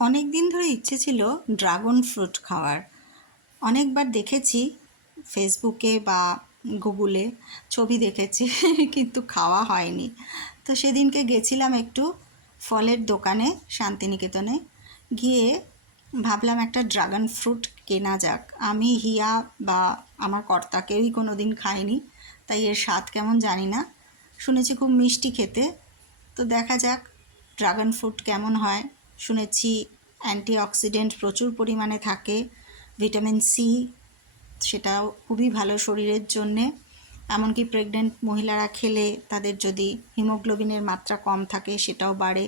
অনেক দিন ধরে ইচ্ছে ছিল ড্রাগন ফ্রুট খাওয়ার। অনেকবার দেখেছি ফেসবুকে বা গুগলে ছবি দেখেছি, কিন্তু খাওয়া হয়নি। তো সেদিনকে গেছিলাম একটু ফলের দোকানে, শান্তিনিকেতনে। গিয়ে ভাবলাম একটা ড্রাগন ফ্রুট কেনা যাক। আমি, হিয়া বা আমার কর্তা কেউই কোনো দিন খায়নি তাই এর স্বাদ কেমন জানি না। শুনেছি খুব মিষ্টি খেতে। তো দেখা যাক ড্রাগন ফ্রুট কেমন হয়। শুনেছি অ্যান্টিঅক্সিডেন্ট প্রচুর পরিমাণে থাকে, ভিটামিন সি সেটাও খুবই ভালো শরীরের জন্যে। এমনকি প্রেগনেন্ট মহিলারা খেলে তাদের যদি হিমোগ্লোবিনের মাত্রা কম থাকে সেটাও বাড়ে।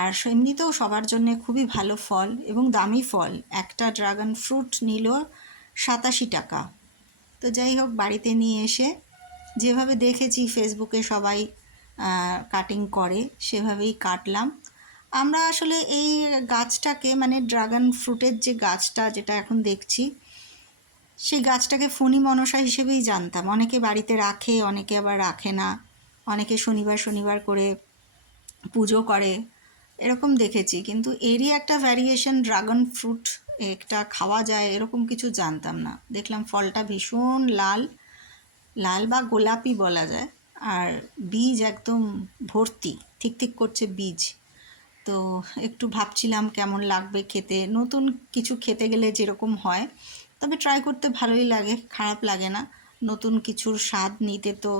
আর এমনিতেও সবার জন্যে খুবই ভালো ফল এবং দামি ফল। একটা ড্রাগন ফ্রুট নিল সাতাশি টাকা। তো যাই হোক, বাড়িতে নিয়ে এসে যেভাবে দেখেছি ফেসবুকে সবাই কাটিং করে, সেভাবেই কাটলাম। আমরা আসলে এই গাছটাকে মানে ড্রাগন ফ্রুটের যে গাছটা যেটা এখন দেখছি, সেই গাছটাকে ফণি মনসা হিসেবেই জানতাম। অনেকে বাড়িতে রাখে, অনেকে আবার রাখে না। অনেকে শনিবার শনিবার করে পুজো করে, এরকম দেখেছি। কিন্তু এরই একটা ভ্যারিয়েশন ড্রাগন ফ্রুট একটা খাওয়া যায়, এরকম কিছু জানতাম না। দেখলাম ফলটা ভীষণ লাল লাল বা গোলাপি বলা যায়, আর বীজ একদম ভর্তি, ঠিক ঠিক করছে বীজ। তো একটু ভাবছিলাম কেমন লাগবে খেতে। নতুন কিছু খেতে গেলে যেরকম হয়, তবে ট্রাই করতে ভালোই লাগে, খারাপ লাগে না। নতুন কিছুর স্বাদ নিতে তো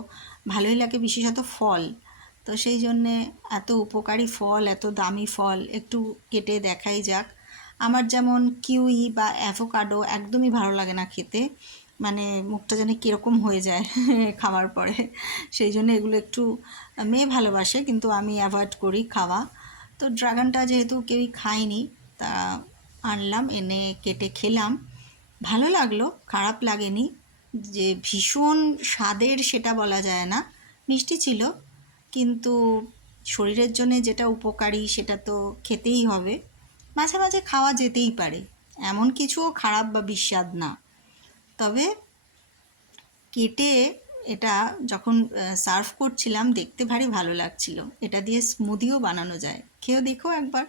ভালোই লাগে, বিশেষত ফল। তো সেই জন্যে এত উপকারী ফল, এত দামি ফল একটু কেটে দেখাই যাক। আমার যেমন কিউই বা অ্যাভোকাডো একদমই ভালো লাগে না খেতে। মানে মুখটা যেন কীরকম হয়ে যায় খাওয়ার পরে। সেই জন্য এগুলো একটু মেয়ে ভালোবাসে, কিন্তু আমি অ্যাভয়েড করি খাওয়া। তো ড্রাগনটা যেহেতু কেউই খায়নি, তা আনলাম, এনে কেটে খেলাম। ভালো লাগল, খারাপ লাগেনি। যে ভীষণ স্বাদের সেটা বলা যায় না, মিষ্টি ছিল। কিন্তু শরীরের জন্য যেটা উপকারী সেটা তো খেতেই হবে। মাঝে মাঝে খাওয়া যেতেই পারে, এমন কিছুও খারাপ বা বিস্বাদ না। তবে কেটে এটা যখন সার্ভ করছিলাম, দেখতে ভারী ভালো লাগছিল। এটা দিয়ে স্মুদিও বানানো যায়। খেয়ে দেখো একবার।